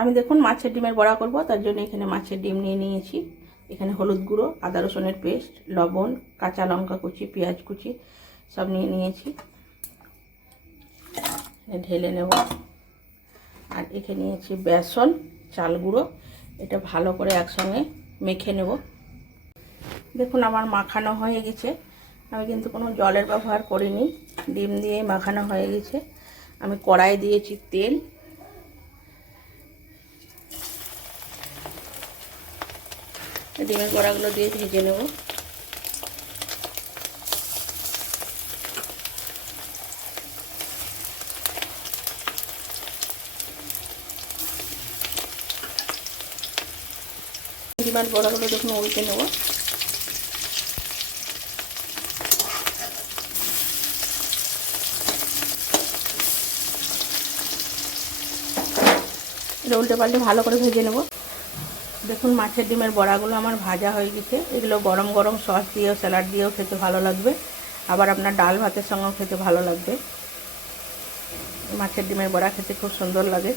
আমি দেখুন মাছের ডিমের বড়া করব, তার জন্য এখানে মাছের ডিম নিয়ে নিয়েছি। এখানে হলুদ গুঁড়ো, আদা রসুনের পেস্ট, লবণ, কাঁচা লঙ্কা কুচি, পেঁয়াজ কুচি সব নিয়ে নিয়েছি। ঢেলে নেব। আর এখানে নিয়েছি বেসন, চাল গুঁড়ো। এটা ভালো করে একসঙ্গে মেখে নেব। দেখুন আমার মাখানো হয়ে গেছে। আমি কিন্তু কোনো জলের ব্যবহার করিনি, ডিম দিয়ে মাখানো হয়ে গেছে। আমি কড়াই দিয়েছি তেল। ডিমের বড়াগুলো দিয়ে ভেজে নেব। ডিমের বড়াগুলো দেখুন উল্টে নেব। উল্টে পাল্টে ভালো করে ভেজে নেব। দেখুন মাছের ডিমের বড়াগুলো আমার ভাজা হয়ে গেছে। এগুলো গরম গরম সস দিয়েও স্যালাড দিয়েও খেতে ভালো লাগবে, আবার আপনার ডাল ভাতের সঙ্গেও খেতে ভালো লাগবে। মাছের ডিমের বড়া খেতে খুব সুন্দর লাগে।